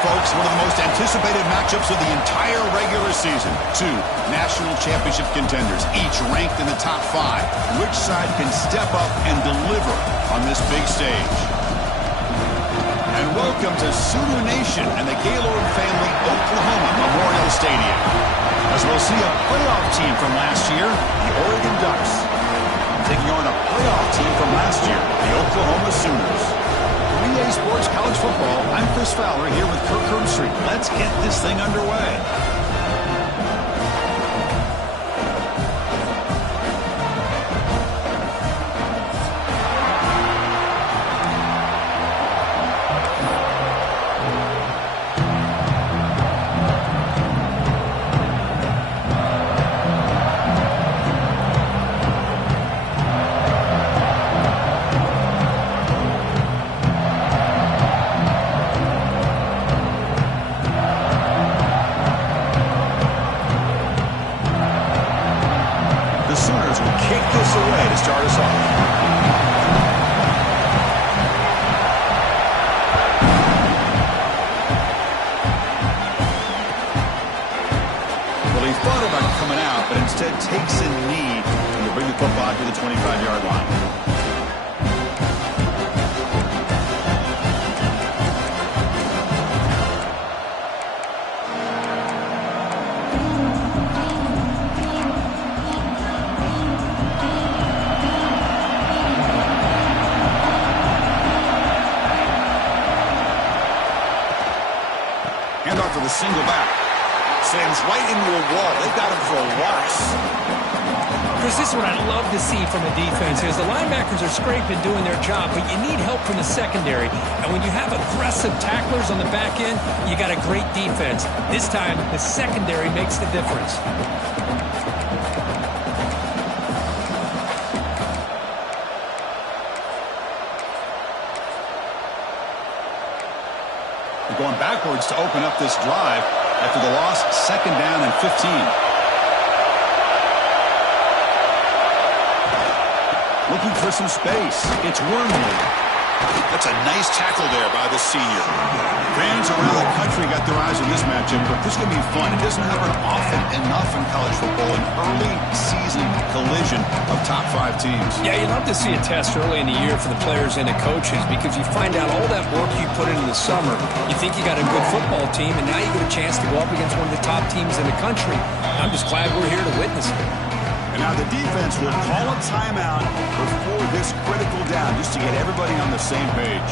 folks, one of the most anticipated matchups of the entire regular season. Two national championship contenders, each ranked in the top 5. Which side can step up and deliver on this big stage? And welcome to Sooner Nation and the Gaylord Family Oklahoma Memorial Stadium, as we'll see a playoff team from last year, the Oregon Ducks, taking on a playoff team from last year, the Oklahoma Sooners. 3A Sports College Football, I'm Chris Fowler here with Kirk Herbstreit. Let's get this thing underway. Takes a knee to bring the football to the 25-yard line. Handoff to the single back. Sends right into a wall. They've got him for a loss. Chris, this is what I love to see from the defense is the linebackers are scraping, doing their job, but you need help from the secondary. And when you have aggressive tacklers on the back end, you got a great defense. This time, the secondary makes the difference. They're going backwards to open up this drive after the loss, 2nd down and 15. Looking for some space. It's Wormley. That's a nice tackle there by the senior. Fans around the country got their eyes on this matchup, but this is going to be fun. It doesn't happen often enough in college football, an early season collision of top 5 teams. Yeah, you love to see a test early in the year for the players and the coaches because you find out all that work you put in the summer. You think you got a good football team, and now you get a chance to go up against one of the top teams in the country. I'm just glad we're here to witness it. And now the defense will call a timeout before this critical down just to get everybody on the same page.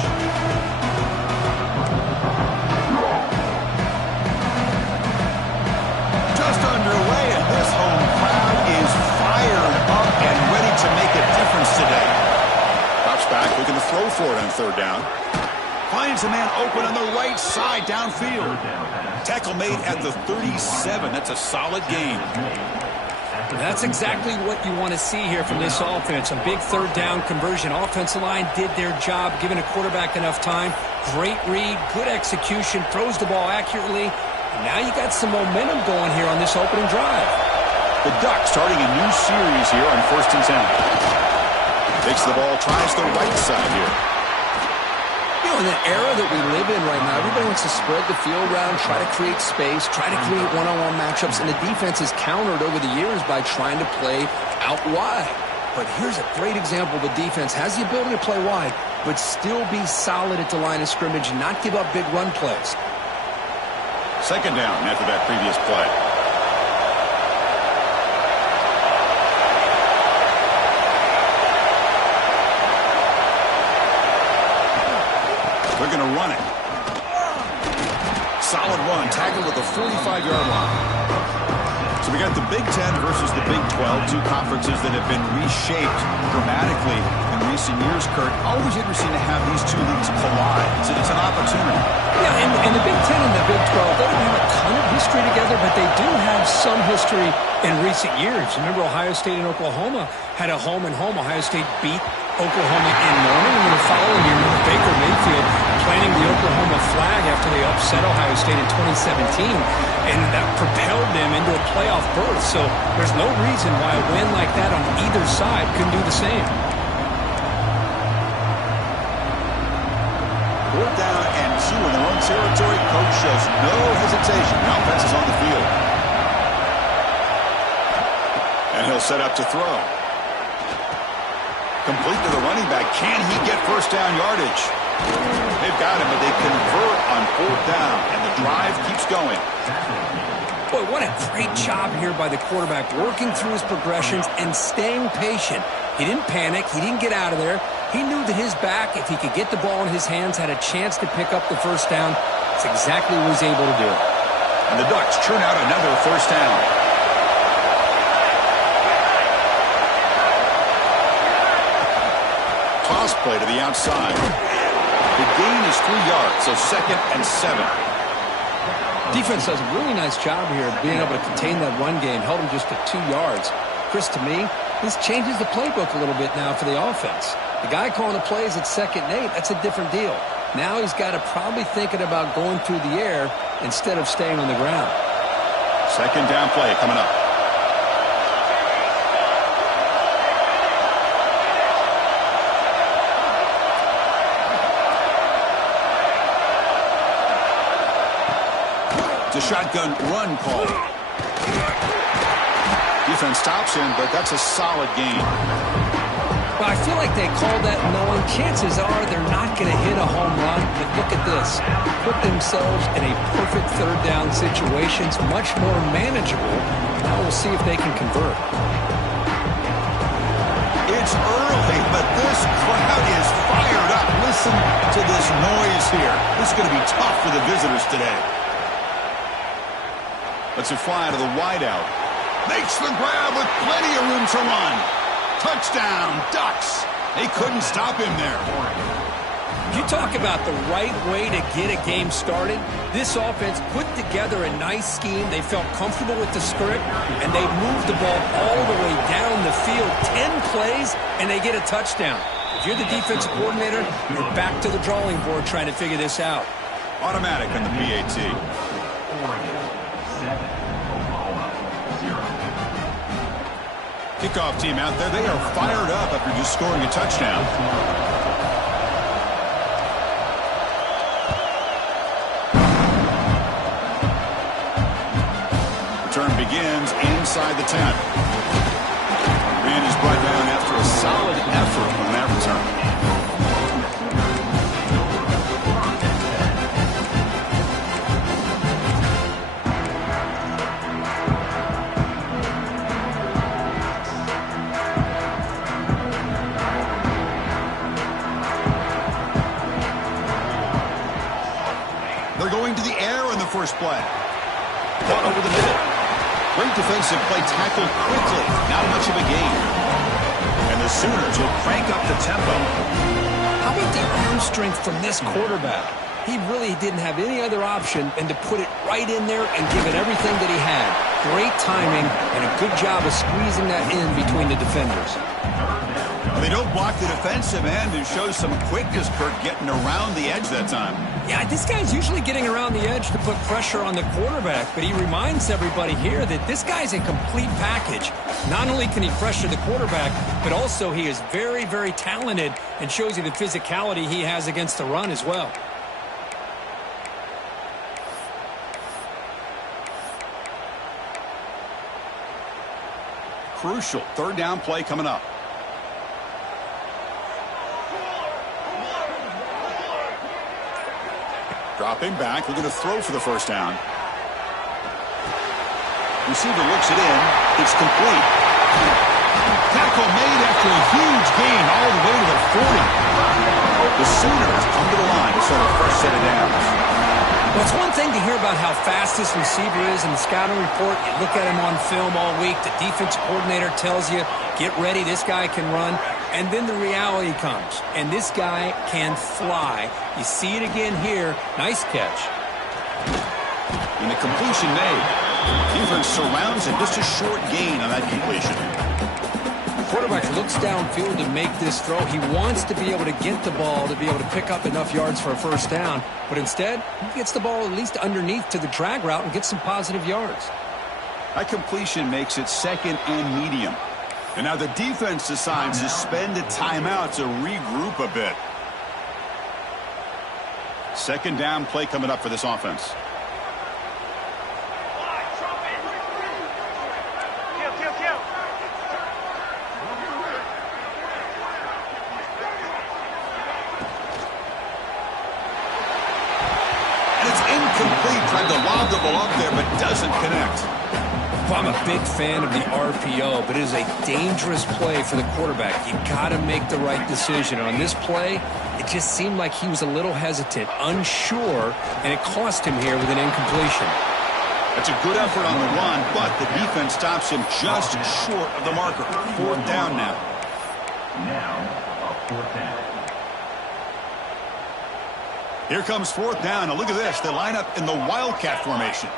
Just underway, and this home crowd is fired up and ready to make a difference today. Drops back, looking to throw for it on 3rd down. Finds a man open on the right side downfield. Tackle made at the 37. That's a solid gain. That's exactly what you want to see here from this offense. A big 3rd down conversion. Offensive line did their job, giving a quarterback enough time. Great read, good execution, throws the ball accurately. And now you got some momentum going here on this opening drive. The Ducks starting a new series here on 1st and 10. Takes the ball, tries the right side here. You know, in the era that we live in right now, everybody wants to spread the field around, try to create space, try to create one-on-one matchups, and the defense has countered over the years by trying to play out wide. But here's a great example. The defense has the ability to play wide, but still be solid at the line of scrimmage and not give up big run plays. 2nd down after that previous play. They're going to run it. Solid run, tackled at the 45-yard line. So we got the Big Ten versus the Big 12, two conferences that have been reshaped dramatically in recent years, Kurt. Always interesting to have these two leagues collide. It's an opportunity. Yeah, and the Big Ten and the Big 12, they don't have a ton of history together, but they do have some history in recent years. Remember, Ohio State and Oklahoma had a home-and-home. Ohio State beat Oklahoma in Norman, and then the following year, Baker Mayfield planting the Oklahoma flag after they upset Ohio State in 2017, and that propelled them into a playoff berth. So there's no reason why a win like that on either side couldn't do the same. 4th down and 2 on their own territory, coach shows no hesitation. The offense is on the field. And he'll set up to throw. Complete to the running back. Can he get first down yardage? They've got him, but they convert on 4th down, and the drive keeps going. Boy, what a great job here by the quarterback, working through his progressions and staying patient. He didn't panic. He didn't get out of there. He knew that his back, if he could get the ball in his hands, had a chance to pick up the first down. That's exactly what he was able to do. And the Ducks churn out another first down. Toss play to the outside. The gain is 3 yards, so 2nd and 7. Defense does a really nice job here of being able to contain that run game. Held him just to 2 yards. Chris, to me, this changes the playbook a little bit now for the offense. The guy calling the plays at 2nd and 8, that's a different deal. Now he's got to probably thinking about going through the air instead of staying on the ground. 2nd down play coming up. It's a shotgun run call. Defense stops him, but that's a solid gain. Well, I feel like they called that knowing chances are they're not going to hit a home run. But look at this. Put themselves in a perfect 3rd down situation. It's much more manageable. Now we'll see if they can convert. It's early, but this crowd is fired up. Listen to this noise here. This is going to be tough for the visitors today. Let's it fly to the wideout. Makes the grab with plenty of room to run. Touchdown, Ducks. They couldn't stop him there. You talk about the right way to get a game started. This offense put together a nice scheme. They felt comfortable with the script, and they moved the ball all the way down the field. 10 plays, and they get a touchdown. If you're the defensive coordinator, you're back to the drawing board trying to figure this out. Automatic on the PAT. Kickoff team out there, they are fired up after just scoring a touchdown. Return begins inside the 10. And is brought down after a solid effort on that return. First play. Caught over the middle. Great defensive play, tackled quickly. Not much of a gain. And the Sooners will crank up the tempo. How about the arm strength from this quarterback? He really didn't have any other option than to put it right in there and give it everything that he had. Great timing and a good job of squeezing that in between the defenders. They don't block the defensive end and show some quickness, Kurt, getting around the edge that time. Yeah, this guy's usually getting around the edge to put pressure on the quarterback, but he reminds everybody here that this guy's a complete package. Not only can he pressure the quarterback, but also he is very, very talented and shows you the physicality he has against the run as well. Crucial 3rd down play coming up. Dropping back, looking to throw for the first down. Receiver looks it in. It's complete. Tackle made after a huge gain all the way to the 40. The Sooners come to the line to start a fresh set of downs. Well, it's one thing to hear about how fast this receiver is in the scouting report. You look at him on film all week. The defensive coordinator tells you, get ready, this guy can run. And then the reality comes, and this guy can fly. You see it again here. Nice catch. And the completion made. Defense surrounds him. Just a short gain on that completion. The quarterback looks downfield to make this throw. He wants to be able to get the ball to be able to pick up enough yards for a first down. But instead, he gets the ball at least underneath to the drag route and gets some positive yards. That completion makes it 2nd and medium. And now the defense decides to spend a timeout to regroup a bit. Second down play coming up for this offense. Incomplete, tried to lob the ball up there, but doesn't connect. Well, I'm a big fan of the RPO, but it is a dangerous play for the quarterback. You got to make the right decision. On this play, it just seemed like he was a little hesitant, unsure, and it cost him here with an incompletion. That's a good effort on the run, but the defense stops him just short of the marker. Fourth down now. Fourth down. Here comes fourth down. Now look at this. They line up in the Wildcat formation.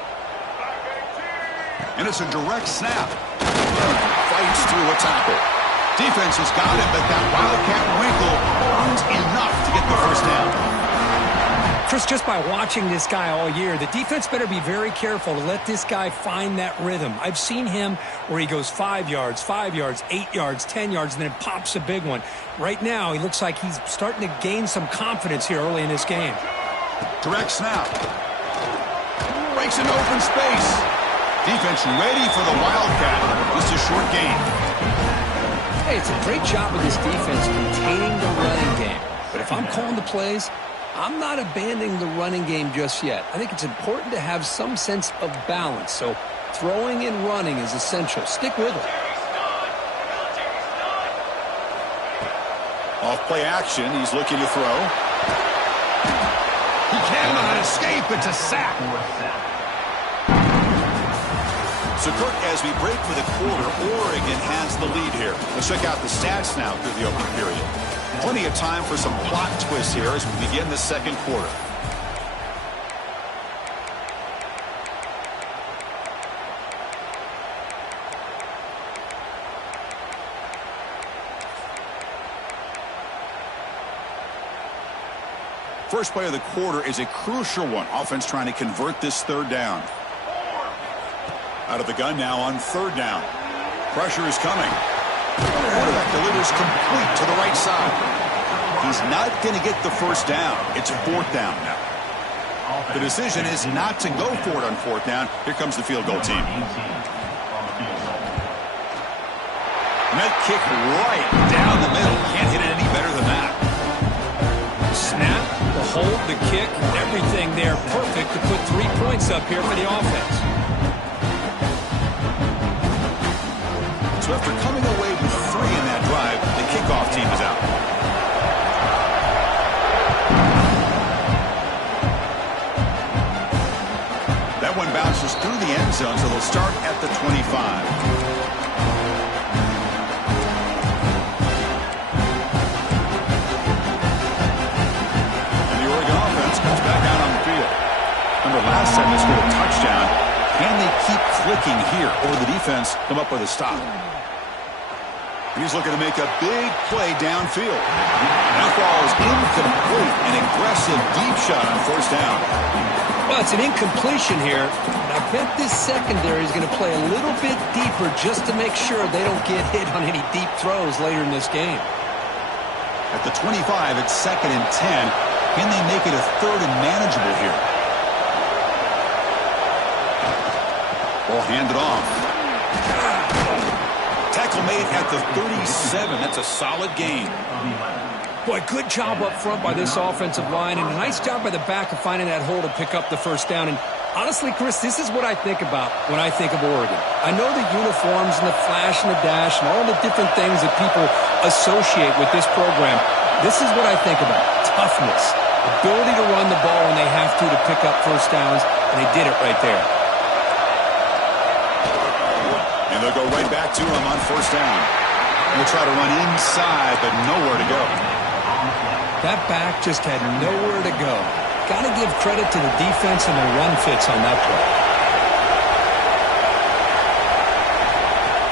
And it's a direct snap. Fights through a tackle. Defense has got it, but that Wildcat wrinkle earns enough to get the first down. Chris, just by watching this guy all year, the defense better be very careful to let this guy find that rhythm. I've seen him where he goes 5 yards, 5 yards, 8 yards, 10 yards, and then pops a big one. Right now, he looks like he's starting to gain some confidence here early in this game. Direct snap. Breaks into open space. Defense ready for the Wildcat. Just a short gain. Hey, it's a great job of this defense containing the running game. But if I'm calling the plays, I'm not abandoning the running game just yet. I think it's important to have some sense of balance. So throwing and running is essential. Stick with it. Off play action. He's looking to throw. He cannot escape. It's a sack. So, Kirk, as we break for the quarter, Oregon has the lead here. Let's check out the stats now through the opening period. Plenty of time for some plot twists here as we begin the second quarter. First play of the quarter is a crucial one. Offense trying to convert this third down. Out of the gun now on third down. Pressure is coming. The quarterback delivers complete to the right side. He's not going to get the first down. It's fourth down now. The decision is not to go for it on fourth down. Here comes the field goal team. Net kick right down the middle. Can't hit it any better than that. Snap, the hold, the kick, everything there perfect to put 3 points up here for the offense. So after coming away with 3 in that drive, the kickoff team is out. That one bounces through the end zone, so they'll start at the 25. Comes back out on the field. Remember, last time they scored a touchdown. Can they keep clicking here, or the defense come up with a stop? He's looking to make a big play downfield. That ball is incomplete. An aggressive deep shot on first down. Well, it's an incompletion here. I bet this secondary is going to play a little bit deeper just to make sure they don't get hit on any deep throws later in this game. At the 25, it's 2nd and 10. Can they make it a third and manageable here? Ball handed off. Tackle made at the 37. That's a solid gain. Boy, good job up front by this offensive line, and a nice job by the back of finding that hole to pick up the first down. And honestly, Chris, this is what I think about when I think of Oregon. I know the uniforms and the flash and the dash and all the different things that people associate with this program. This is what I think about. Toughness. Ability to run the ball when they have to pick up first downs, and they did it right there. And they'll go right back to him on first down. We'll try to run inside, but nowhere to go. That back just had nowhere to go. Got to give credit to the defense and the run fits on that play.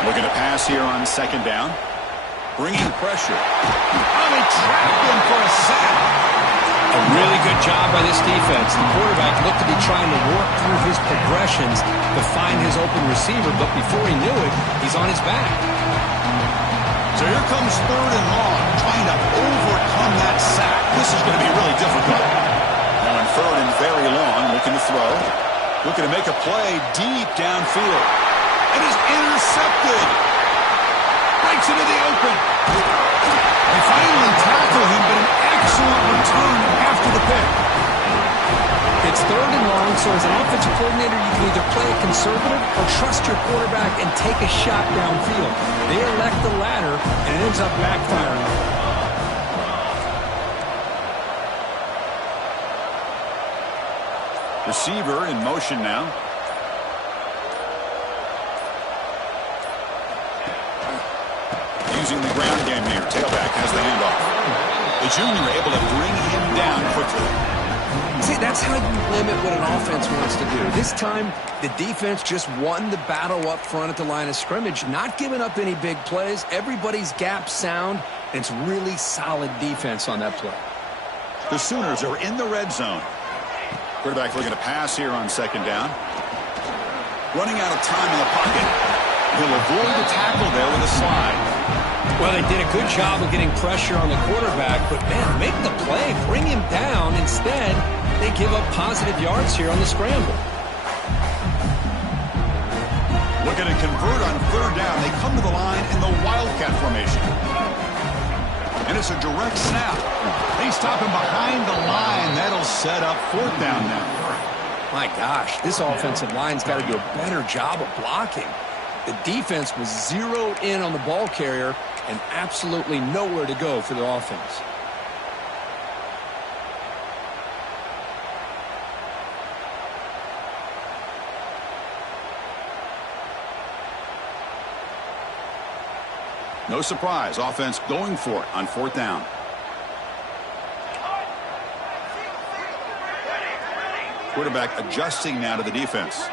Looking to pass here on second down. Bringing pressure. Oh, they trapped him for a sack. A really good job by this defense. The quarterback looked to be trying to work through his progressions to find his open receiver, but before he knew it, he's on his back. So here comes third and long, trying to overcome that sack. This is going to be really difficult. Now on very long, looking to throw. Looking to make a play deep downfield. It is intercepted. Breaks into the open. They finally tackle him, but an excellent return after the pick. It's 3rd and long, so as an offensive coordinator, you can either play it conservative or trust your quarterback and take a shot downfield. They elect the latter, and it ends up backfiring. Receiver in motion now. Using the ground game here. Tailback has the handoff. The junior able to bring him down quickly. See, that's how you limit what an offense wants to do. This time, the defense just won the battle up front at the line of scrimmage, not giving up any big plays. Everybody's gap sound. It's really solid defense on that play. The Sooners are in the red zone. Quarterback looking to pass here on 2nd down. Running out of time in the pocket. He'll avoid the tackle there with a slide. Well, they did a good job of getting pressure on the quarterback, but, man, make the play. Bring him down. Instead, they give up positive yards here on the scramble. Looking to convert on 3rd down. They come to the line in the Wildcat formation. And it's a direct snap. They stop him behind the line. That'll set up 4th down now. My gosh, this offensive line's got to do a better job of blocking. The defense was zeroed in on the ball carrier and absolutely nowhere to go for the offense. No surprise, offense going for it on 4th down. Quarterback adjusting now to the defense.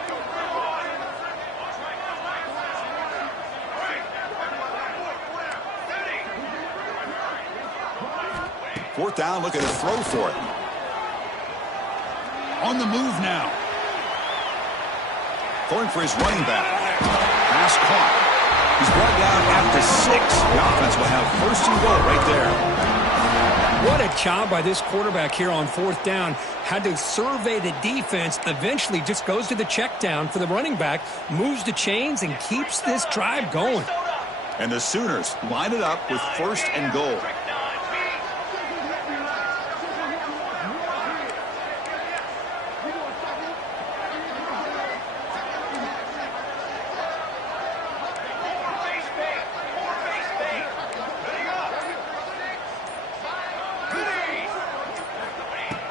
Fourth down, looking to throw for it. On the move now. Throwing for his running back. Pass caught. He's brought down after 6. The offense will have 1st and goal right there. What a job by this quarterback here on 4th down. Had to survey the defense. Eventually just goes to the check down for the running back. Moves the chains and keeps this drive going. And the Sooners line it up with 1st and goal.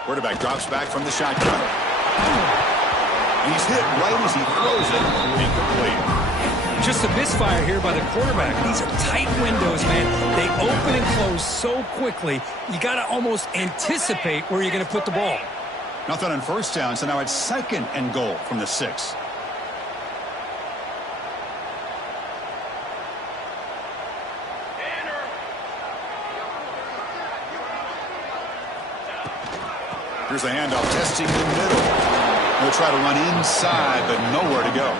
Quarterback drops back from the shotgun. He's hit right as he throws it. Incomplete. Just a misfire here by the quarterback. These are tight windows, man. They open and close so quickly. You got to almost anticipate where you're going to put the ball. Nothing on 1st down, so now it's 2nd and goal from the 6. Here's the handoff, testing the middle. He'll try to run inside, but nowhere to go.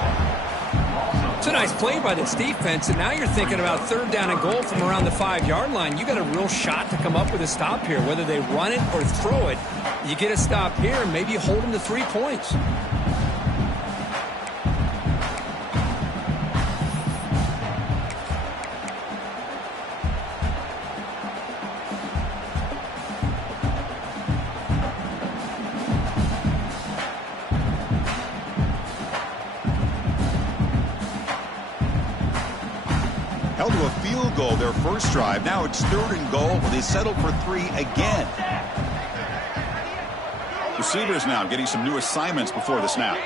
It's a nice play by this defense, and now you're thinking about 3rd down and goal from around the 5-yard line. You got a real shot to come up with a stop here. Whether they run it or throw it, you get a stop here, and maybe you hold them to 3 points. Held to a field goal their first drive. Now it's 3rd and goal. They settle for 3 again. Receivers now getting some new assignments before the snap.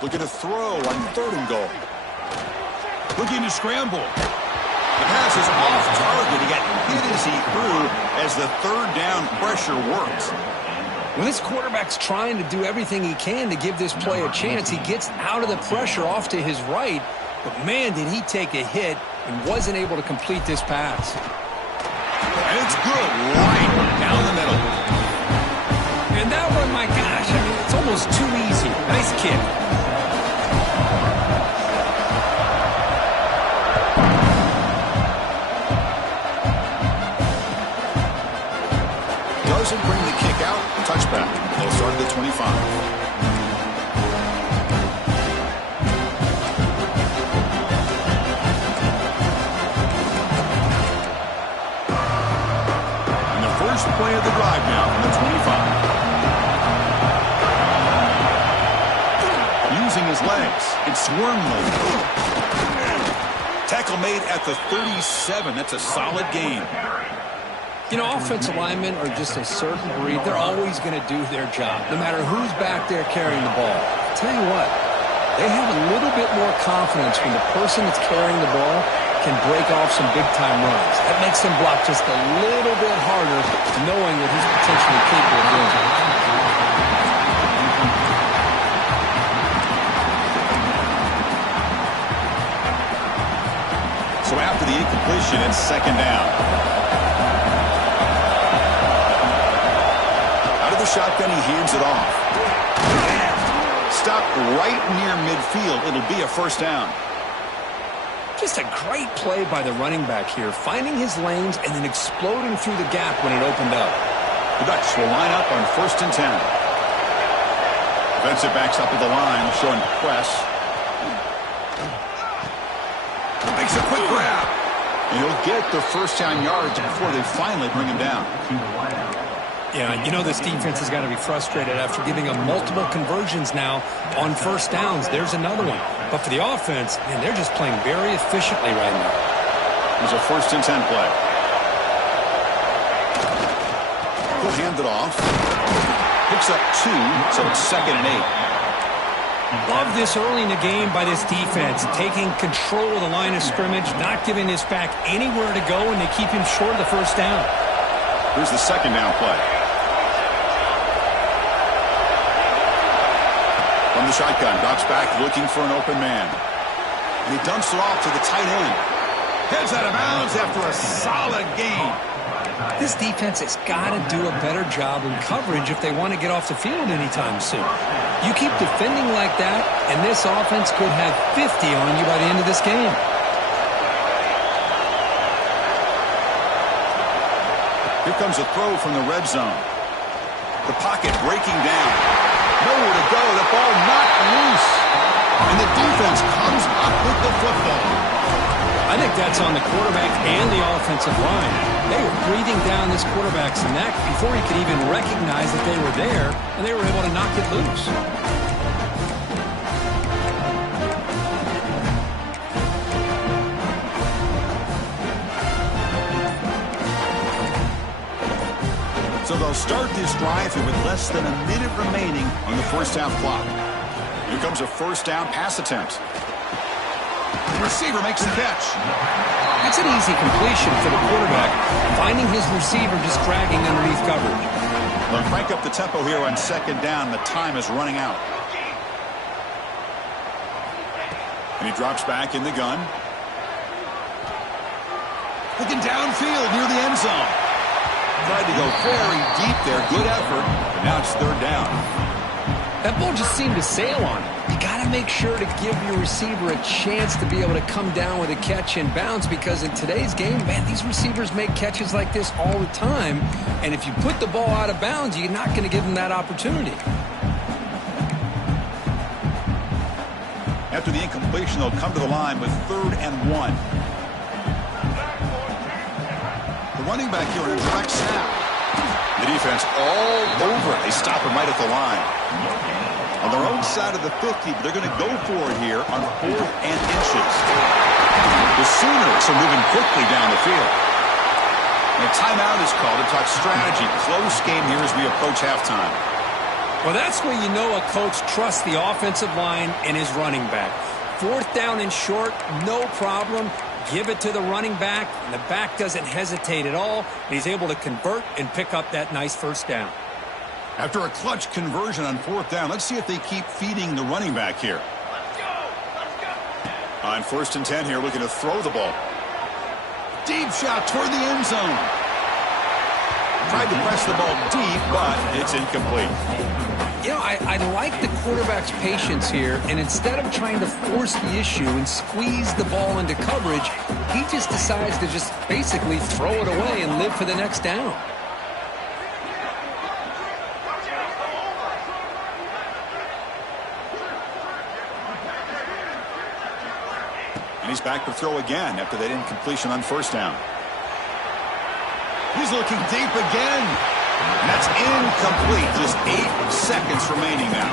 Looking to throw on 3rd and goal. Looking to scramble. The pass is off target. He got hit as he threw as the 3rd down pressure works. When this quarterback's trying to do everything he can to give this play a chance, he gets out of the pressure off to his right. But, man, did he take a hit and wasn't able to complete this pass. And it's good right down the middle. And that one, my gosh, I mean, it's almost too easy. Nice kick. Doesn't bring the kick out. Touchback. They'll start at the 25. First play of the drive now from the 25. Using his legs. It's Wormley. Tackle made at the 37. That's a solid gain. You know, offensive linemen are just a certain breed. They're always going to do their job, no matter who's back there carrying the ball. I'll tell you what, they have a little bit more confidence when the person that's carrying the ball can break off some big-time runs. That makes him block just a little bit harder, knowing that he's potentially capable of doing it. So after the incompletion, it's second down. Out of the shotgun, he hands it off. Stopped right near midfield. It'll be a first down. Just a great play by the running back here, finding his lanes and then exploding through the gap when it opened up. The Ducks will line up on 1st and 10. Defensive backs up at the line, showing press. Makes a quick grab. And he'll get the first down yards before they finally bring him down. Yeah, you know this defense has got to be frustrated after giving them multiple conversions now on first downs. There's another one. But for the offense, man, they're just playing very efficiently right now. There's a 1st and 10 play. He'll hand it off. Picks up 2, so it's 2nd and 8. Love this early in the game by this defense, taking control of the line of scrimmage, not giving this back anywhere to go, and they keep him short of the first down. Here's the 2nd down play. From the shotgun, drops back looking for an open man. And he dumps it off to the tight end. Heads out of bounds after a solid gain. This defense has got to do a better job in coverage if they want to get off the field anytime soon. You keep defending like that, and this offense could have 50 on you by the end of this game. Here comes a throw from the red zone. The pocket breaking down. Nowhere to go. The ball knocked loose. And the defense comes up with the football. I think that's on the quarterback and the offensive line. They were breathing down this quarterback's neck before he could even recognize that they were there, and they were able to knock it loose. So they'll start this drive here with less than a minute remaining on the first half clock. Here comes a first down pass attempt. The receiver makes the catch. That's an easy completion for the quarterback, finding his receiver just dragging underneath coverage. They'll crank up the tempo here on 2nd down. The time is running out. And he drops back in the gun. Looking downfield near the end zone. Tried to go very deep there. Good effort. But now it's 3rd down. That ball just seemed to sail on him. You got to make sure to give your receiver a chance to be able to come down with a catch and bounce, because in today's game, man, these receivers make catches like this all the time. And if you put the ball out of bounds, you're not going to give them that opportunity. After the incompletion, they'll come to the line with 3rd and 1. The running back here in a direct snap. The defense all over it. They stop him right at the line. On their own side of the 50, but they're going to go for it here on 4th and inches. The Sooners are moving quickly down the field. And a timeout is called to talk strategy. Close game here as we approach halftime. Well, that's where you know a coach trusts the offensive line and his running back. 4th down and short, no problem. Give it to the running back, and the back doesn't hesitate at all. He's able to convert and pick up that nice first down. After a clutch conversion on 4th down, let's see if they keep feeding the running back here. On 1st and 10 here, looking to throw the ball. Deep shot toward the end zone. Tried to press the ball deep, but it's incomplete. You know, I like the quarterback's patience here, and instead of trying to force the issue and squeeze the ball into coverage, he just decides to just basically throw it away and live for the next down. And he's back to throw again after that incompletion on first down. He's looking deep again. And that's incomplete. Just 8 seconds remaining now.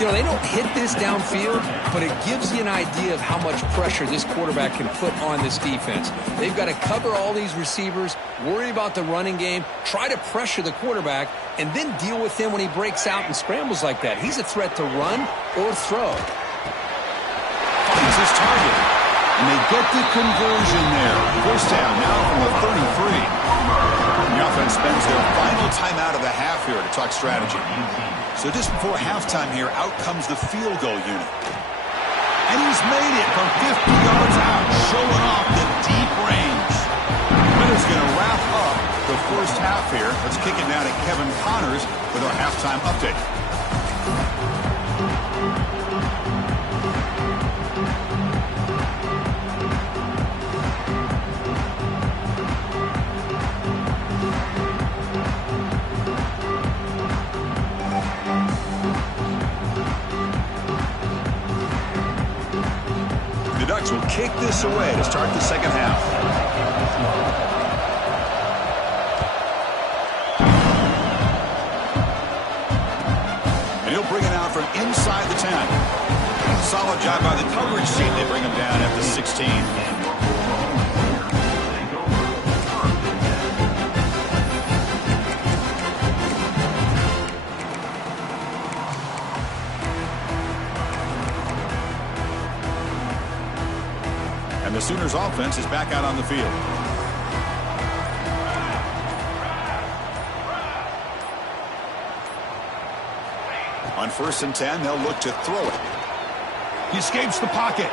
You know, they don't hit this downfield, but it gives you an idea of how much pressure this quarterback can put on this defense. They've got to cover all these receivers, worry about the running game, try to pressure the quarterback, and then deal with him when he breaks out and scrambles like that. He's a threat to run or throw. Finds his target. And they get the conversion there. First down now from the 33. The offense spends their final timeout of the half here to talk strategy. So just before halftime here, out comes the field goal unit. And he's made it from 50 yards out, showing off the deep range. Miller's going to wrap up the first half here. Let's kick it now to Kevin Connors with our halftime update. Will kick this away to start the second half. And he'll bring it out from inside the 10. Solid job by the coverage team. They bring him down at the 16. The Sooners offense is back out on the field. On 1st and 10, they'll look to throw it. He escapes the pocket.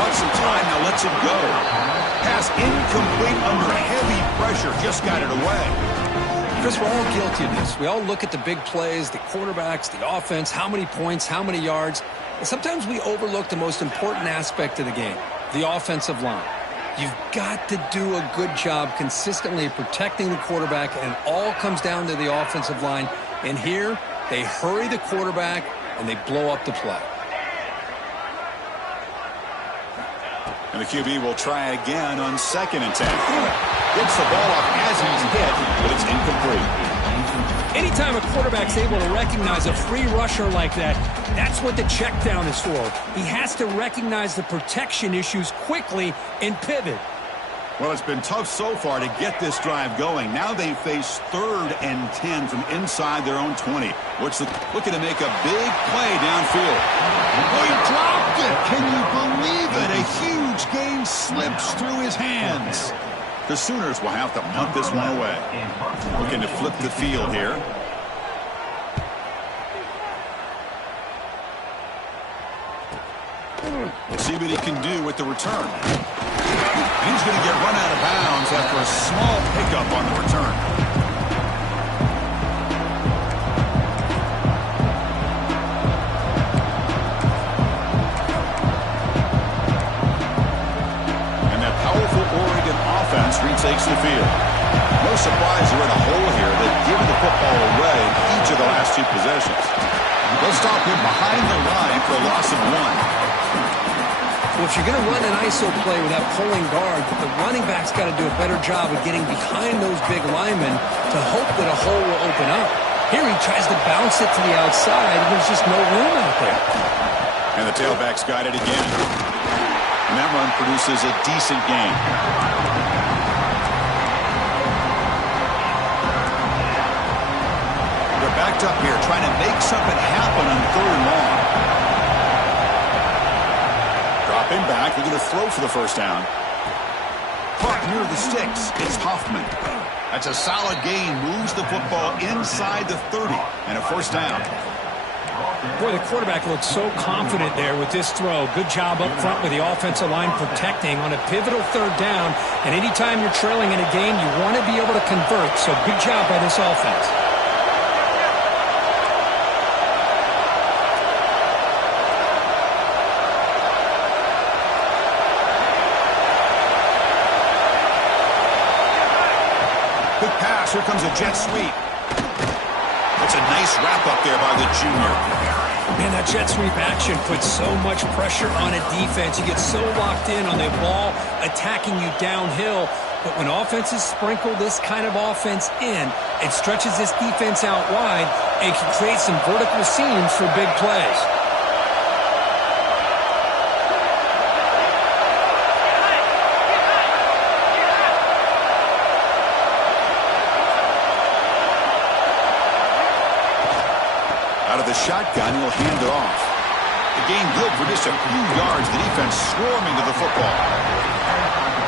Wants some time, now lets it go. Pass incomplete under heavy pressure, just got it away. Chris, we're all guilty of this. We all look at the big plays, the quarterbacks, the offense, how many points, how many yards. And sometimes we overlook the most important aspect of the game, the offensive line. You've got to do a good job consistently protecting the quarterback, and it all comes down to the offensive line. And here, they hurry the quarterback, and they blow up the play. And the QB will try again on 2nd and 10. Gets the ball off as he's hit, but it's incomplete. Anytime a quarterback's able to recognize a free rusher like that, that's what the check down is for. He has to recognize the protection issues quickly and pivot. Well, it's been tough so far to get this drive going. Now they face 3rd and 10 from inside their own 20. Looking to make a big play downfield. Oh, he dropped it! Can you believe it? A huge gain slips through his hands. The Sooners will have to punt this one away. Looking to flip the field here. We'll see what he can do with the return. And he's going to get run out of bounds after a small pickup on the return. And that powerful Oregon offense retakes the field. No surprise they're in a hole here. They've given the football away in each of the last 2 possessions. They'll stop him behind the line for a loss of 1. Well, if you're going to run an ISO play with that pulling guard, the running back's got to do a better job of getting behind those big linemen to hope that a hole will open up. Here he tries to bounce it to the outside, and there's just no room out there. And the tailback's got it again. And that run produces a decent gain. They're backed up here trying to make something happen on 3rd and long. Dropping back, they're going to throw for the first down. Caught near the sticks. It's Huffman. That's a solid gain. Moves the football inside the 30. And a first down. Boy, the quarterback looks so confident there with this throw. Good job up front with the offensive line protecting on a pivotal 3rd down. And anytime you're trailing in a game, you want to be able to convert. So good job by this offense. Here comes a jet sweep. That's a nice wrap-up there by the junior. Man, that jet sweep action puts so much pressure on a defense. You get so locked in on the ball attacking you downhill. But when offenses sprinkle this kind of offense in, it stretches this defense out wide and can create some vertical seams for big plays. Out of the shotgun, he'll hand it off. The gain good for just a few yards. The defense swarming to the football.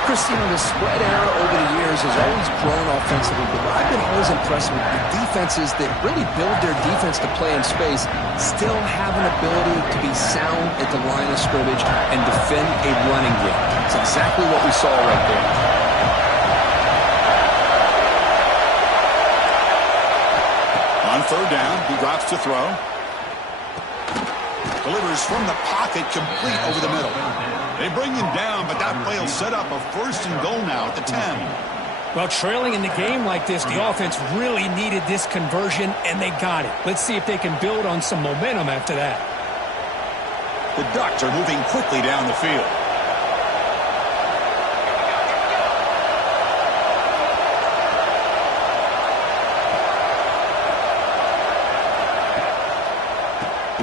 Christian, the spread era over the years has always grown offensively, but I've been always impressed with the defenses that really build their defense to play in space, still have an ability to be sound at the line of scrimmage and defend a running game. It's exactly what we saw right there. On third down, he drops to throw. Delivers from the pocket, complete over the middle. They bring him down, but that play will set up a first and goal now at the 10. Well, trailing in the game like this, the offense really needed this conversion, and they got it. Let's see if they can build on some momentum after that. The Ducks are moving quickly down the field.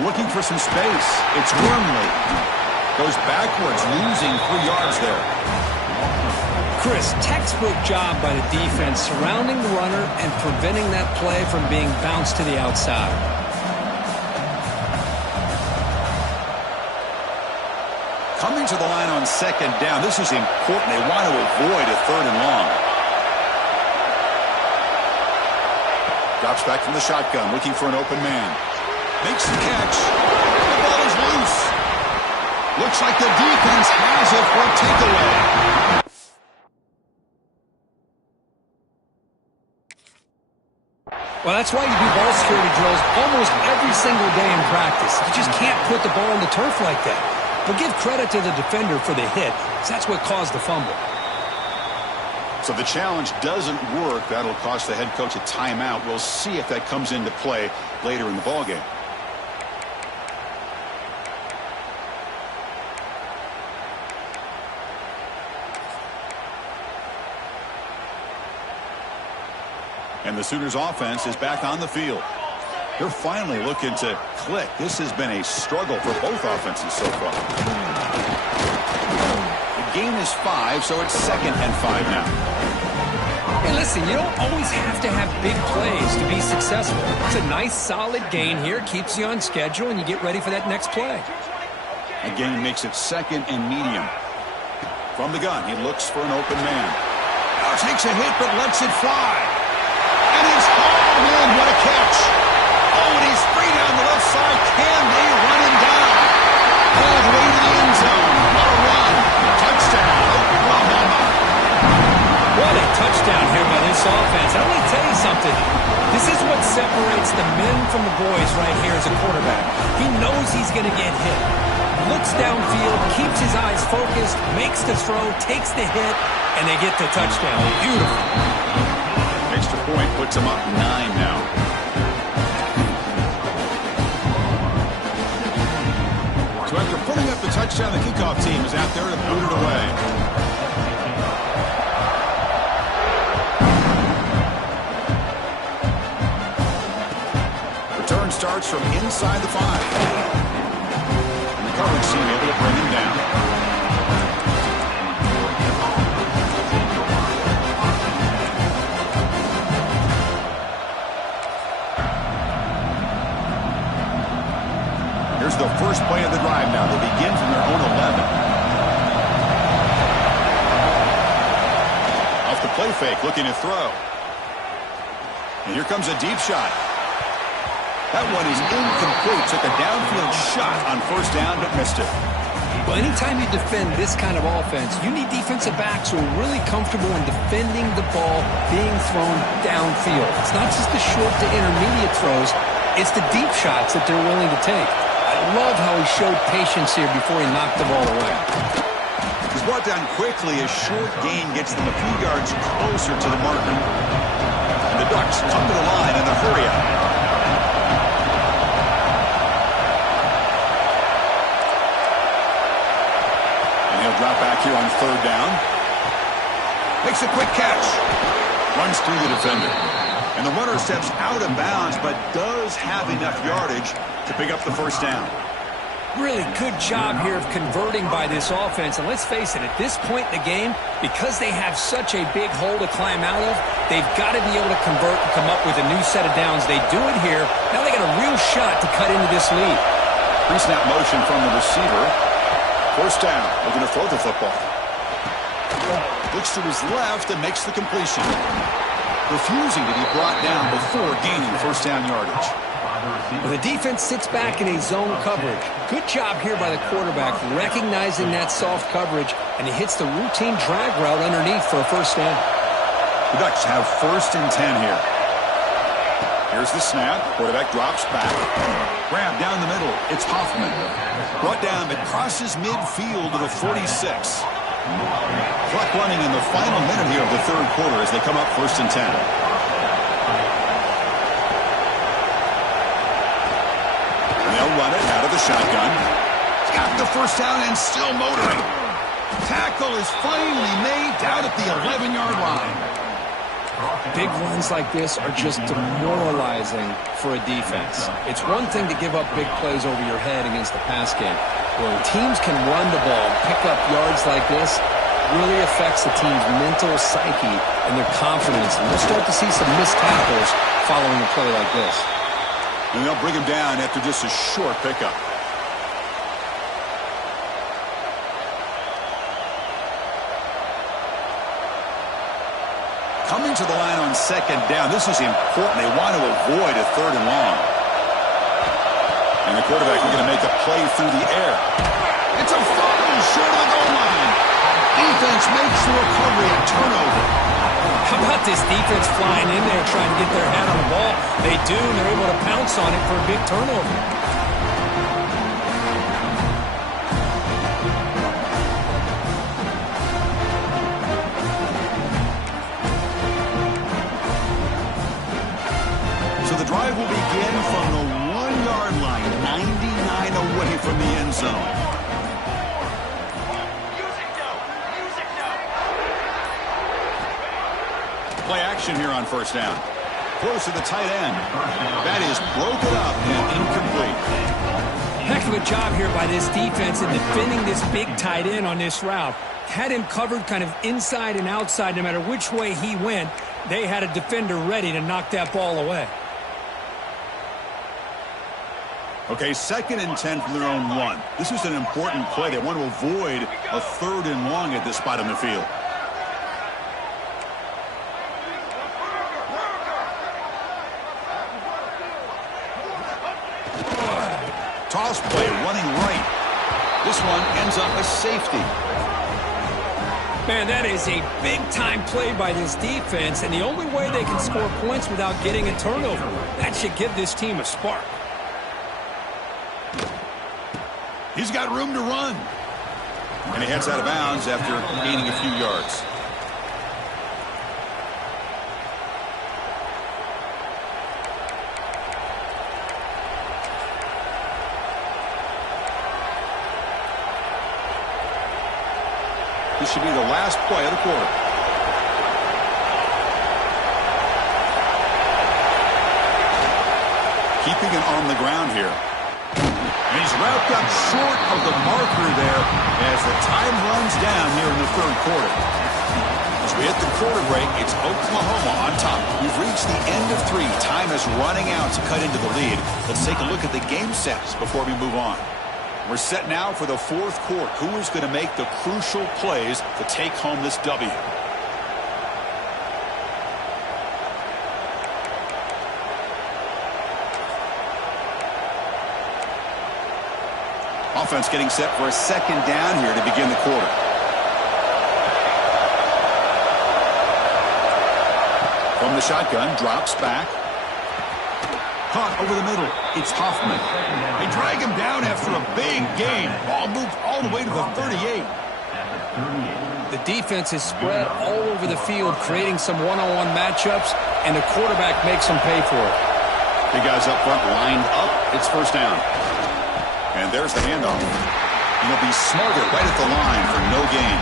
Looking for some space. It's Wormley. Goes backwards, losing 3 yards there. Chris, textbook job by the defense surrounding the runner and preventing that play from being bounced to the outside. Coming to the line on second down. This is important. They want to avoid a third and long. Drops back from the shotgun, looking for an open man. Makes the catch. The ball is loose. Looks like the defense has it for a takeaway. Well, that's why you do ball security drills almost every single day in practice. You just can't put the ball on the turf like that. But give credit to the defender for the hit, because that's what caused the fumble. So the challenge doesn't work. That'll cost the head coach a timeout. We'll see if that comes into play later in the ballgame. And the Sooners offense is back on the field. They're finally looking to click. This has been a struggle for both offenses so far. The gain is 5, so it's 2nd and 5 now. Hey, listen, you don't always have to have big plays to be successful. It's a nice, solid gain here. Keeps you on schedule, and you get ready for that next play. A gain makes it 2nd and medium. From the gun, he looks for an open man. Now takes a hit, but lets it fly. And he's hauled in. What a catch. Oh, and he's free down the left side. Can they run him down? All the way to the end zone. What a run. Touchdown, Oklahoma. What a touchdown here by this offense. Let me tell you something. This is what separates the men from the boys right here as a quarterback. He knows he's going to get hit. Looks downfield, keeps his eyes focused, makes the throw, takes the hit, and they get the touchdown. Beautiful. Extra point puts him up 9 now. So after putting up the touchdown, the kickoff team is out there to boot it away. Return starts from inside the 5. And the coverage team able to bring him down. Here's the first play of the drive now. They begin from their own 11. Off the play fake, looking to throw. And here comes a deep shot. That one is incomplete. Took a downfield shot on first down, but missed it. Well, anytime you defend this kind of offense, you need defensive backs who are really comfortable in defending the ball being thrown downfield. It's not just the short to intermediate throws. It's the deep shots that they're willing to take. I love how he showed patience here before he knocked the ball away. He's brought down quickly. A short gain gets them a few yards closer to the marker. And The Ducks come to the line in the hurry up. And he'll drop back here on third down. Makes a quick catch. Runs through the defender. And the runner steps out of bounds, but does have enough yardage to pick up the first down. Really good job here of converting by this offense. And let's face it, at this point in the game, because they have such a big hole to climb out of, they've got to be able to convert and come up with a new set of downs. They do it here. Now they got a real shot to cut into this lead. Pre-snap motion from the receiver. First down. Looking to throw the football. Looks to his left and makes the completion. Refusing to be brought down before gaining first down yardage. Well, the defense sits back in a zone coverage. Good job here by the quarterback, recognizing that soft coverage, and he hits the routine drag route underneath for a first down. The Ducks have first and 10 here. Here's the snap. Quarterback drops back. Grab down the middle. It's Hoffman. Brought down, but crosses midfield to the 46. Clock running in the final minute here of the third quarter as they come up first and 10. They'll run it out of the shotgun. Got the first down and still motoring. Tackle is finally made down at the 11-yard line. Big runs like this are just demoralizing for a defense. It's one thing to give up big plays over your head against the pass game. When teams can run the ball and pick up yards like this, it really affects the team's mental psyche and their confidence. And we'll start to see some missed tackles following a play like this. And they'll bring him down after just a short pickup. Coming to the line on second down. This is important. They want to avoid a third and long. And the quarterback is going to make a play through the air. It's a fumble short of the goal line. Defense makes the recovery, a turnover. How about this defense flying in there trying to get their hand on the ball? They do, and they're able to pounce on it for a big turnover. So the drive will begin from the 1-yard line, 99 away from the end zone. Play action here on first down. Close to the tight end. That is broken up and incomplete. Heck of a job here by this defense in defending this big tight end on this route. Had him covered kind of inside and outside no matter which way he went. They had a defender ready to knock that ball away. Okay, second and 10 from their own 1. This is an important play. They want to avoid a third and long at this spot on the field. Toss play running right. This one ends up a safety. Man, that is a big-time play by this defense, and the only way they can score points without getting a turnover. That should give this team a spark. He's got room to run. And he heads out of bounds after gaining a few yards. This should be the last play of the quarter. Keeping it on the ground here. And he's wrapped up short of the marker there as the time runs down here in the third quarter. As we hit the quarter break, it's Oklahoma on top. We've reached the end of 3. Time is running out to cut into the lead. Let's take a look at the game sets before we move on. We're set now for the fourth quarter. Who is going to make the crucial plays to take home this W? Offense getting set for a second down here to begin the quarter. From the shotgun, drops back. Caught over the middle. It's Hoffman. They drag him down after a big gain. Ball moved all the way to the 38. The defense is spread all over the field, creating some one-on-one matchups, and the quarterback makes them pay for it. The guys up front lined up. It's first down. And there's the handoff. And he'll be smarter right at the line for no gain.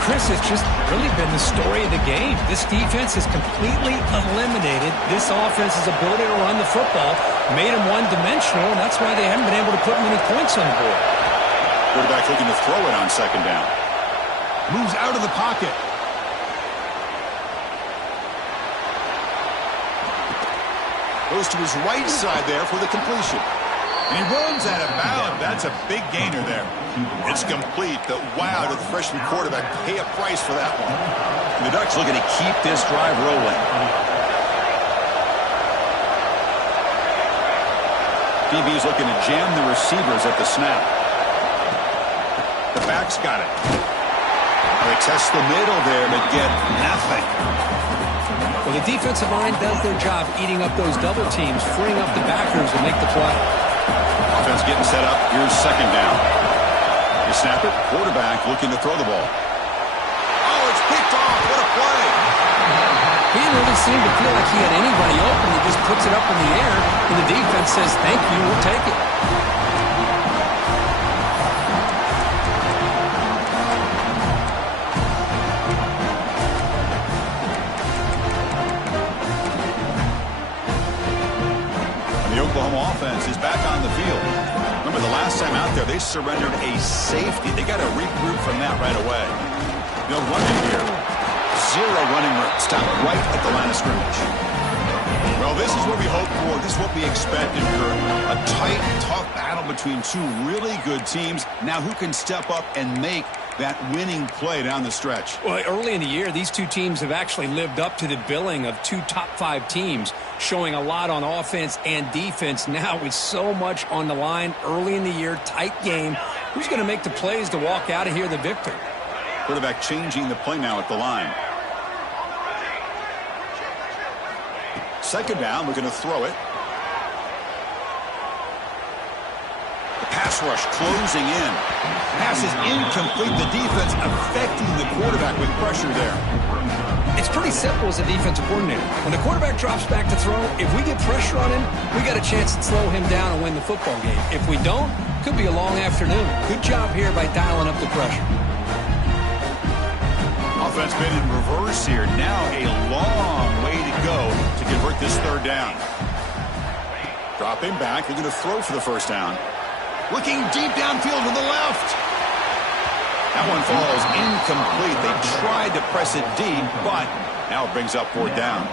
Chris, it's just really been the story of the game. This defense has completely eliminated this offense's ability to run the football, made them one-dimensional, and that's why they haven't been able to put many points on the board. Quarterback looking to throw it on second down. Moves out of the pocket. Goes to his right side there for the completion. And he runs out of bounds. That's a big gainer there. It's complete, but wow, did the freshman quarterback pay a price for that one. And the Ducks looking to keep this drive rolling. DB's looking to jam the receivers at the snap. The back's got it. They test the middle there, but get nothing. Well, the defensive line does their job eating up those double teams, freeing up the backers to make the play. Offense getting set up. Here's second down. The snapper, quarterback looking to throw the ball. Oh, it's picked off. What a play. He didn't really seem to feel like he had anybody open. He just puts it up in the air, and the defense says, thank you, we'll take it. Oklahoma offense is back on the field. Remember the last time out there, they surrendered a safety. They got to regroup from that right away. They'll run it here. Zero running room. Stop right at the line of scrimmage. Well, this is what we hope for. This is what we expected here. A tight, tough battle between two really good teams. Now who can step up and make that winning play down the stretch? Well, early in the year, these two teams have actually lived up to the billing of two top-5 teams, showing a lot on offense and defense. Now with so much on the line early in the year, tight game, who's going to make the plays to walk out of here the victor? Quarterback changing the play now at the line. Second down, we're going to throw it. Pass rush closing in. Pass is incomplete. The defense affecting the quarterback with pressure there. It's pretty simple as a defensive coordinator. When the quarterback drops back to throw, if we get pressure on him, we got a chance to slow him down and win the football game. If we don't, could be a long afternoon. Good job here by dialing up the pressure. Offense been in reverse here. Now a long way to go to convert this third down. Dropping back. They're going to throw for the first down. Looking deep downfield to the left. That one falls incomplete. They tried to press it deep, but now it brings up fourth down.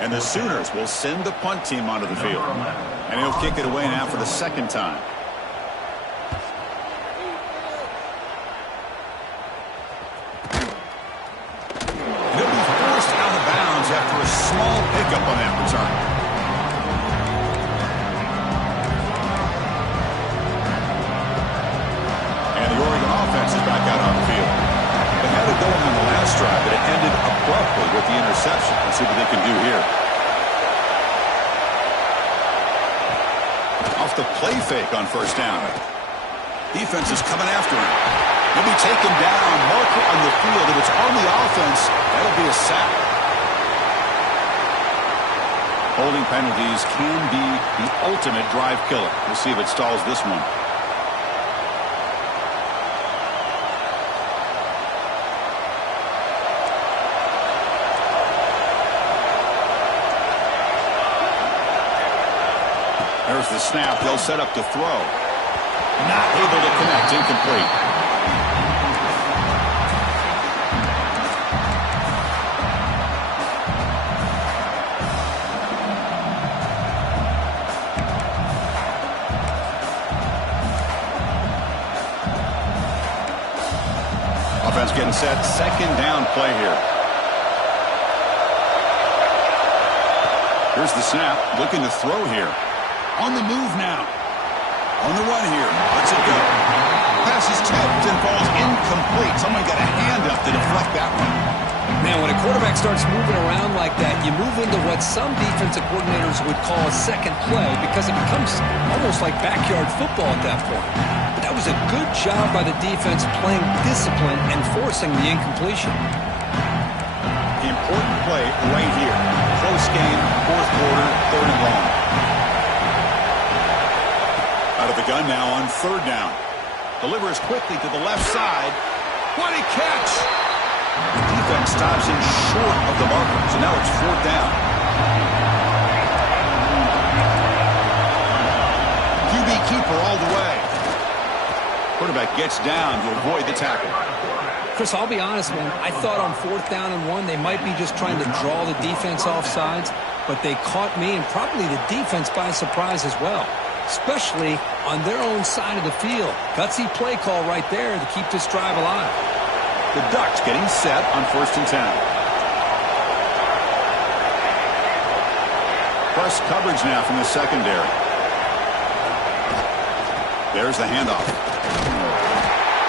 And the Sooners will send the punt team onto the field. And he'll kick it away now for the second time. He'll be forced out of bounds after a small pickup on that return. Is back out on the field. They had it going on the last drive, but it ended abruptly with the interception. Let's see what they can do here. Off the play fake on first down. Defense is coming after him. He'll be taken down. Marker on the field. If it's on the offense, that'll be a sack. Holding penalties can be the ultimate drive killer. We'll see if it stalls this one. There's the snap. They'll set up to throw. Not able to connect. Incomplete. Offense getting set. Second down play here. Here's the snap. Looking to throw here. On the move now. On the run here. Let's it go. Pass is tipped and falls incomplete. Someone got a hand up to deflect that one. Man, when a quarterback starts moving around like that, you move into what some defensive coordinators would call a second play because it becomes almost like backyard football at that point. But that was a good job by the defense playing discipline and forcing the incompletion. The important play right here. Close game, fourth quarter, third and long. Out of the gun now on third down. Delivers quickly to the left side. What a catch! The defense stops him short of the marker, so now it's fourth down. QB keeper all the way. Quarterback gets down to avoid the tackle. Chris, I'll be honest, man. I thought on fourth down and 1, they might be just trying to draw the defense off sides, but they caught me and probably the defense by surprise as well, especially on their own side of the field. Gutsy play call right there to keep this drive alive. The Ducks getting set on 1st and 10. Press coverage now from the secondary. There's the handoff.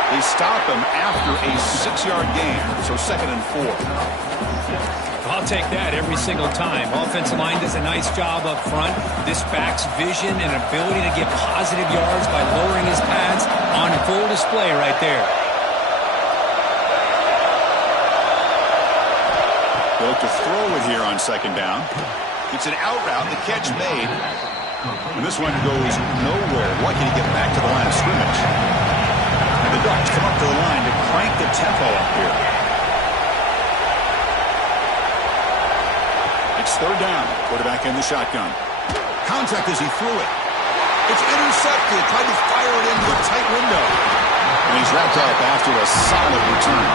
They stop him after a 6-yard gain, so 2nd and 4. I'll take that every single time. Offensive line does a nice job up front. This back's vision and ability to get positive yards by lowering his pads on full display right there. They look to throw it here on 2nd down. It's an out route, the catch made. And this one goes nowhere. Lucky to get back to the line of scrimmage. And the Ducks come up to the line to crank the tempo up here. It's 3rd down. Quarterback in the shotgun. Contact as he threw it. It's intercepted. Tried to fire it into a tight window. And he's wrapped up after a solid return.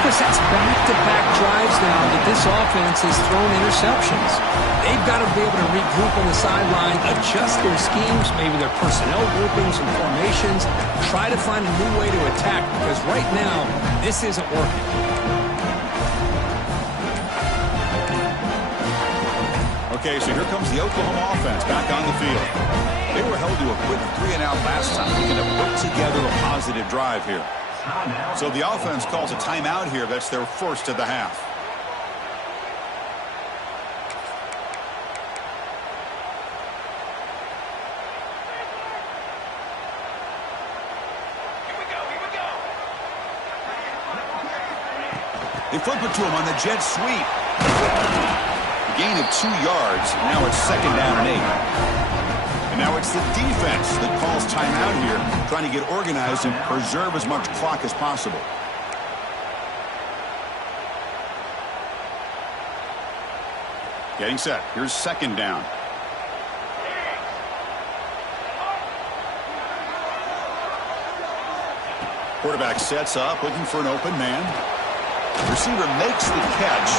Chris, that's back-to-back drives now that this offense has thrown interceptions. They've got to be able to regroup on the sideline, adjust their schemes, maybe their personnel groupings and formations, try to find a new way to attack because right now, this isn't working. Okay, so here comes the Oklahoma offense back on the field. They were held to a quick 3-and-out last time. Looking to put together a positive drive here. So the offense calls a timeout here. That's their first of the half. They flip it to him on the jet sweep. Gain of 2 yards. Now it's 2nd down and 8. And now it's the defense that calls timeout here, trying to get organized and preserve as much clock as possible. Getting set. Here's 2nd down. Quarterback sets up, looking for an open man. Receiver makes the catch.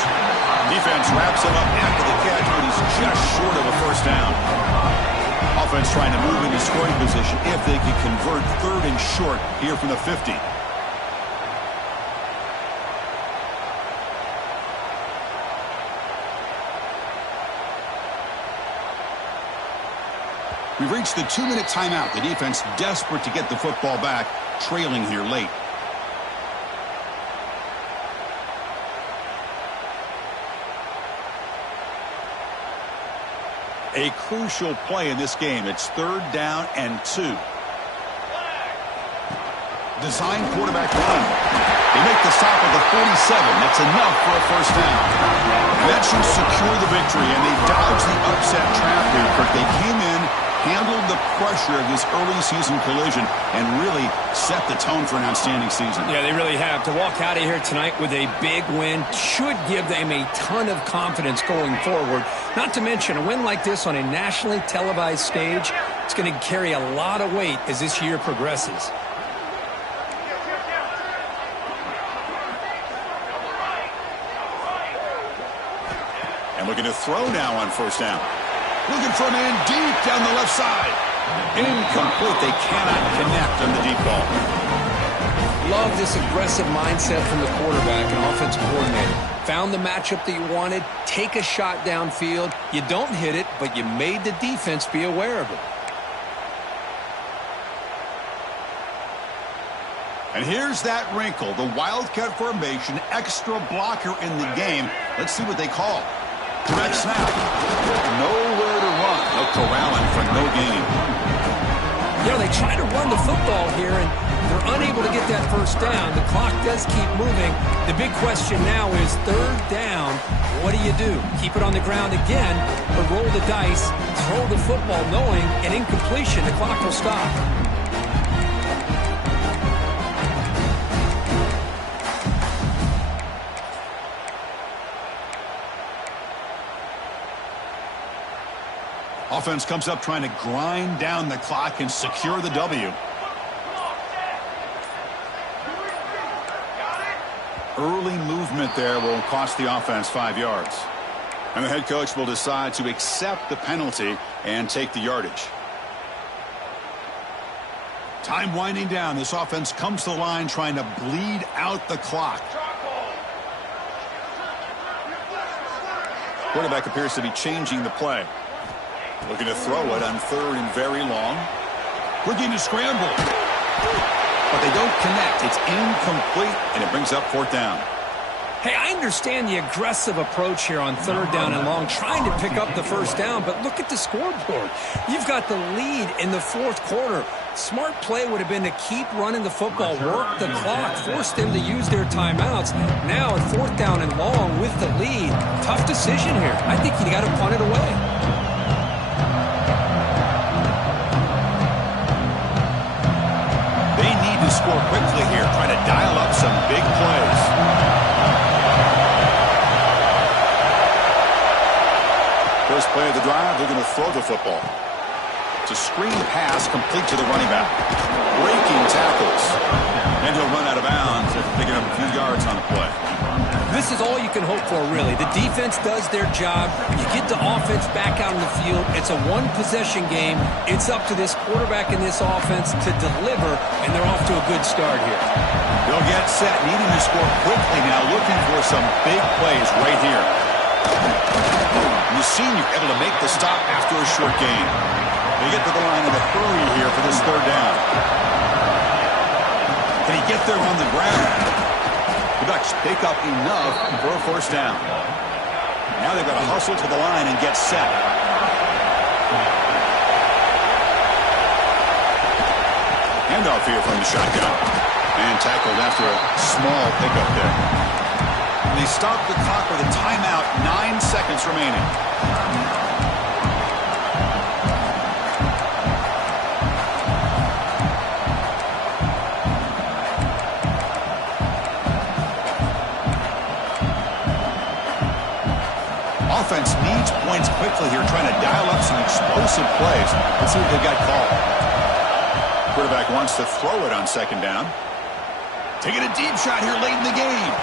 Defense wraps him up after the catch, but he's just short of a 1st down. Offense trying to move into scoring position if they can convert 3rd and short here from the 50. We've reached the 2-minute timeout. The defense desperate to get the football back, trailing here late. A crucial play in this game. It's 3rd down and 2. Design quarterback run. They make the stop at the 47. That's enough for a 1st down. That should secure the victory, and they dodged the upset trap here, Kirk. They came in, handled the pressure of this early season collision, and really set the tone for an outstanding season. Yeah, they really have. To walk out of here tonight with a big win should give them a ton of confidence going forward. Not to mention, a win like this on a nationally televised stage, it's going to carry a lot of weight as this year progresses. And looking to throw now on 1st down. Looking for a man deep down the left side. Incomplete. They cannot connect on the deep ball. Love this aggressive mindset from the quarterback and offensive coordinator. Found the matchup that you wanted, take a shot downfield. You don't hit it, but you made the defense be aware of it. And here's that wrinkle, the Wildcat formation, extra blocker in the game. Let's see what they call. Direct snap. Nowhere to run. They'll corral him for no gain. You know, they try to run the football here, and they're unable to get that first down. The clock does keep moving. The big question now is third down. What do? Keep it on the ground again, or roll the dice, throw the football knowing an incompletion, the clock will stop. Offense comes up trying to grind down the clock and secure the W. Early movement there will cost the offense 5 yards. And the head coach will decide to accept the penalty and take the yardage. Time winding down. This offense comes to the line trying to bleed out the clock. Quarterback appears to be changing the play. Looking to throw it on third and very long. Looking to scramble. But they don't connect. It's incomplete, and it brings up fourth down. Hey, I understand the aggressive approach here on third down and long, trying to pick up the first down, but look at the scoreboard. You've got the lead in the fourth quarter. Smart play would have been to keep running the football, work the clock, force them to use their timeouts. Now at fourth down and long with the lead, tough decision here. I think you got to punt it away. Score quickly here, trying to dial up some big plays. First play of the drive, they're going to throw the football. It's a screen pass complete to the running back. Breaking tackles. And he'll run out of bounds if they get up a few yards on the play. This is all you can hope for, really. The defense does their job. You get the offense back out in the field. It's a one-possession game. It's up to this quarterback and this offense to deliver, and they're off to a good start here. They'll get set, needing to score quickly now, looking for some big plays right here. And the senior able to make the stop after a short gain. They get to the line in a hurry here for this third down. Can he get there on the ground? The Ducks pick up enough for a first down. Now they've got to hustle to the line and get set. Handoff here from the shotgun. And tackled after a small pickup there. And they stop the clock with a timeout, 9 seconds remaining. Offense needs points quickly here, trying to dial up some explosive plays. Let's see what they've got called. Quarterback wants to throw it on second down. Taking a deep shot here late in the game.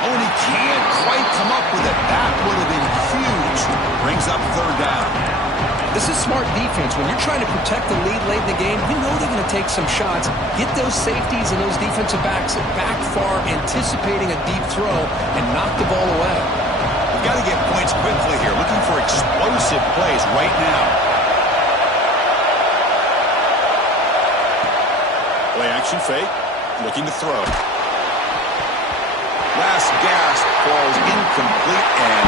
Oh, and he can't quite come up with it. That would have been huge. Brings up third down. This is smart defense. When you're trying to protect the lead late in the game, you know they're going to take some shots. Get those safeties and those defensive backs back far, anticipating a deep throw, and knock the ball away. Got to get points quickly here. Looking for explosive plays right now. Play action fake. Looking to throw. Last gasp falls incomplete and